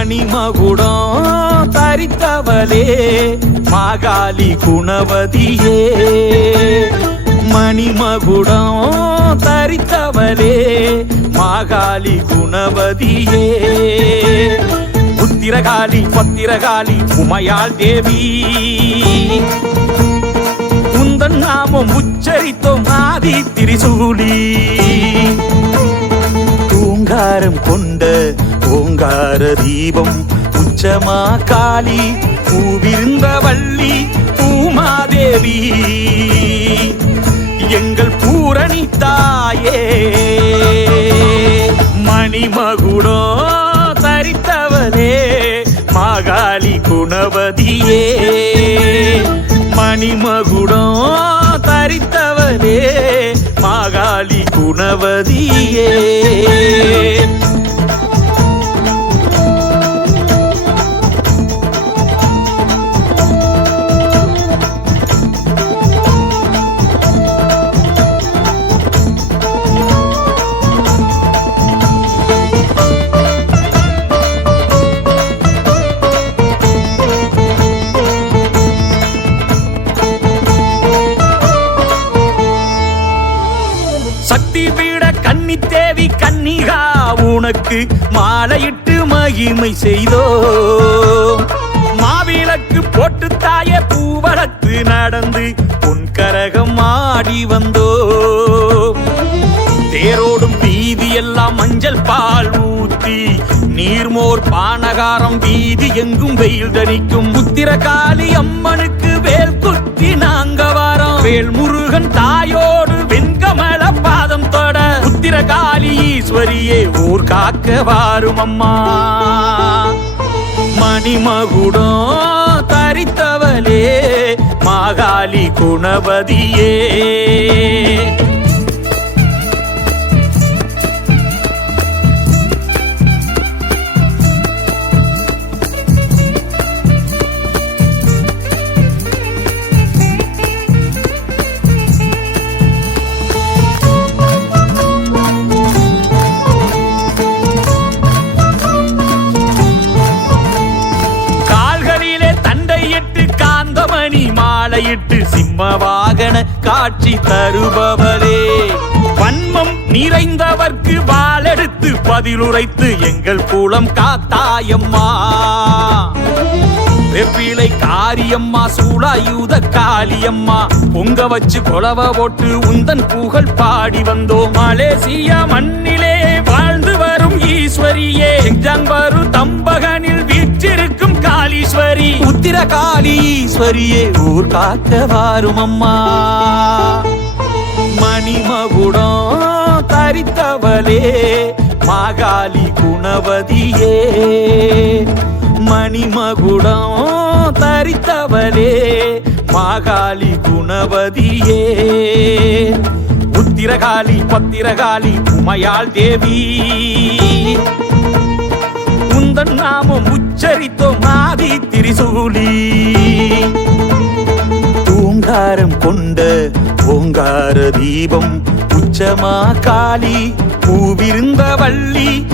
மணிமகுடம் தரித்தவளே மாகாளி குணவதியே. மணிமகுடம் தரித்தவளே மாகாளி குணவதியே. புத்திரகாளி பத்திரகாளி உமையாள் தேவி. உந்தன் நாமம் உச்சரித்தோம் ஆதி திரிசூலி. தூங்காரம் கொண்ட ஓங்கார தீபம் உச்சமா காளி பூவிருந்த வள்ளி பூமாதேவி. எங்கள் பூரணி தாயே மணிமகுடோ தரித்தவளே மாகாளி குணவதியே. மணிமகுடோ தரித்தவளே மாகாளி குணவதியே. கன்னி தேவி கன்னிகா உனக்கு மாலையிட்டு மகிமை செய்தோ. மாவிளக்கு போட்டு தாய பூவளத்து நடந்து பொன் கரகம் ஆடி வந்தோ. தேரோடும் வீதி எல்லாம் மஞ்சள் பால் ஊத்தி நீர்மோர் பானகாரம் வீதி எங்கும் வெயில் தணிக்கும் முத்திரகாளி அம்மனுக்கு வேல் குத்தி நாங்க வாரம். வேல் முருகன் தாயோ உத்திரகாளி ஈஸ்வரியே ஊர் காக்க வாரும் அம்மா மணிமகுடம் தரித்தவளே மாகாளி குணபதியே. தலையிட்டு சிம்ம வாகன காட்சி தருபவரே. வன்மம் நிறைந்தவர்க்கு வாளெடுத்து பதிலுரைத்து எங்கள் குளம் காத்தாயம்மா. வெப்பிலை காரியம்மா சூளாயுத காளியம்மா. பொங்க வச்சு கொலவ போட்டு உந்தன் புகழ் பாடி வந்தோம். மலேசியா மண்ணிலே வாழ்ந்து வரும் ஈஸ்வரி. காளி ஈஸ்வரியே ஊர் காக்க வாரும் அம்மா மணிமகுடம் தரித்தவளே மாகாளி குணவதியே. மணிமகுடம் தரித்தவளே மாகாளி குணவதியே. உத்திரகாளி பத்திரகாளி உமையாள் தேவி. உந்தன் நாமம் உச்சரித்தோம் ஆதி திரிசூலி. தூங்காரம் கொண்ட ஓங்கார தீபம் உச்சமா காளி பூவிருந்த வள்ளி.